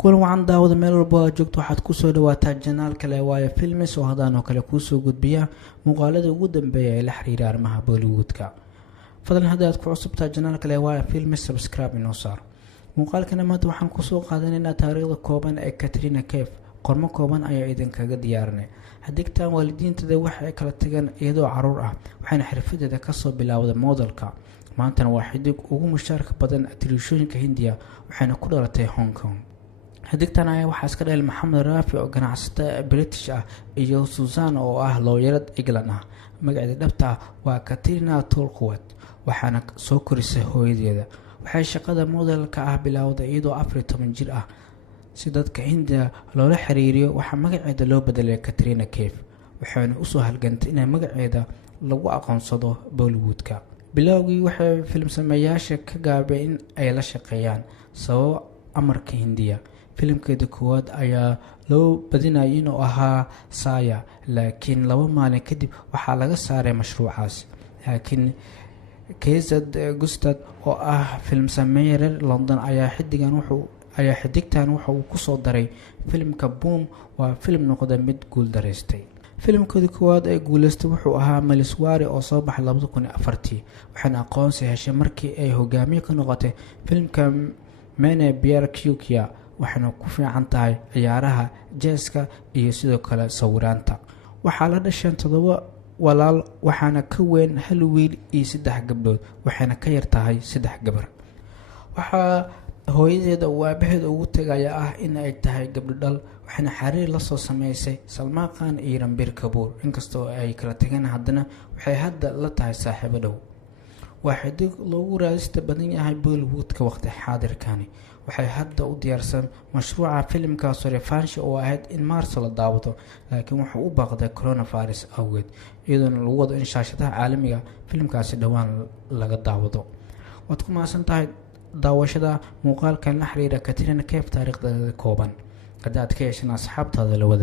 kulan wacan daawada meel walba aad joogto waxaad kusoo dhawaataa janaalka Lewaya Films oo hadaan oo kale kusoo gudbiya muuqaalada ugu dambeeya ee la xiriira arrimaha Bollywoodka. fadlan haddii aad ku cusubtaa janaalka Lewaya Films subscribe inoo saar. muuqaalkana maanta waxaan kusoo qaadanaynaa taariikhda kooban ee Katrina Kaif. qormo kooban ayaa idinkaga diyaarinay. hadigtaan waalidiintada waxay kala tagaan iyadoo caruur ah waxayna xirfadeeda kasoo bilaawday modelka. maantana waa xidig ugu mushaarka badan telefishinka Hindiya waxayna ku dhalatay Hong Kong. hadigtan ayaa waxaa iska dhalay Maxamed Raafi oo ganacsata British ah iyo Susan oo ah looyarad England ah. magaceeda dhabta ah waa Katrina Tolkowat waxaana soo korisay hooyadeeda. waxay shaqada modelka ah bilowday iyadoo 14 jir ah. si dadka Hindiya loola xiriiriyo waxaa magaceeda loo bedelay Katrina Kaif waxaana u soo halgantay in magaceeda lagu aqoonsado Bollywoodka. bilowgii waxay film sameeyaasha ka gaabay in ay la shaqeeyaan sabab amarka Hindiya. filimkeeda koowaad ayaa loo badinayay inuu ahaa Saya laakiin 2 maalin kadib waxaa laga saaray mashruucaas. laakiin Kezad Gustad oo ah film sameeyaha London ayaa xidigtan wuxuu ku soo daray filimka Boom waa film noqday mid guul dareystay. filimkooda koowaad ee guuleystay wuxuu ahaa Maliswari oo soo baxay 2004 waxaana aqoonsi heshay markii ay hogaamiye ka noqotay filimka Maine Pyar Kyun Kiya waxaana ku fiican tahay ciyaaraha jeeska iyo sidoo kale sawiraanta. waxaa la dhashay 7 walaal waxaana ka weyn hal wiil iyo 3 gabdhood waxaana ka yar tahay 3 gabar. waxaa hooyadeeda aabaheeda ugu tagaya ah in ay tahay gabdho dhal waxaana xariir la soo sameysay Salman Khan iyo Ranbir Kapoor. inkastoo ay kala tageen haddana waxay hadda la tahay saaxiibo dhow. waa xidig loogu raadista badan yahay Bollywoodka waqti xaadirkani. waxay hadda u diyaarsan mashruuca filimkaas Revanche oo ahayd in Maarso la daawado laakiin wuxuu u baaqday coronavirus awgeed iyadoo lagu wado in shaashadaha caalamiga filimkaasi dhawaan laga daawado. waad ku maasan tahay daawashada muuqaalkan la xiriira Katrina Kaif taariikhdeeda kooban. haddii aad ka yeeshaan asxaabtaada la wada